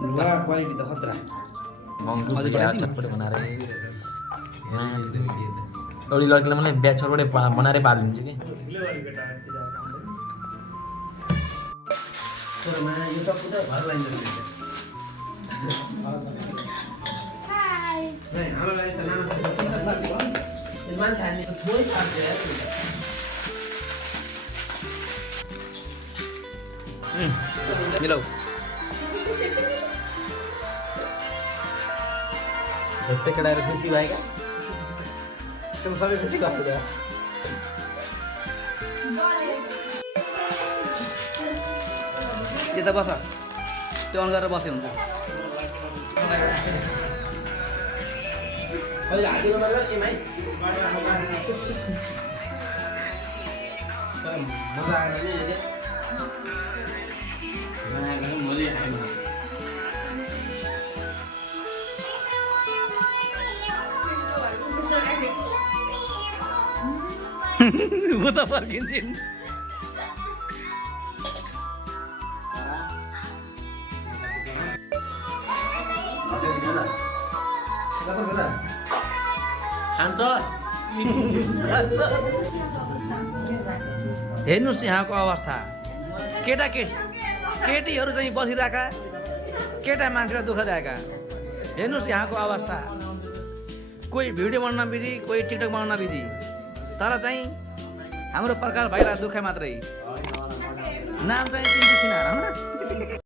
वाह क्वालिटी त खतरा महँगो यार चटपटे बनाएर एउटी लड्कीलाई मलाई बिहा छोडबाटै बनाएरै पालिदिन्छु कि यो सब कुरा घर लाइन हाम्रो लागि त नाना मान्छे हामी त छोइ पार्छ मिलाउ जस्तै केटाहरू खुसी भएका त्यो सबै खुसी भएको यता बस त्यो अन गरेर बसे हुन्छ मजा आएन ऊ त फर्किन्छन् हेर्नुहोस् यहाँको अवस्था केटीहरू चाहिँ बसिरहेका केटा मान्छेलाई दुःख दिएका हेर्नुहोस् यहाँको अवस्था कोही भिडियो बनाउन बिजी कोही टिकटक बनाउन बिजी तर चाहिँ हाम्रो प्रकार भाइलाई दुःख मात्रै नाम चाहिँ चिन्छु सिना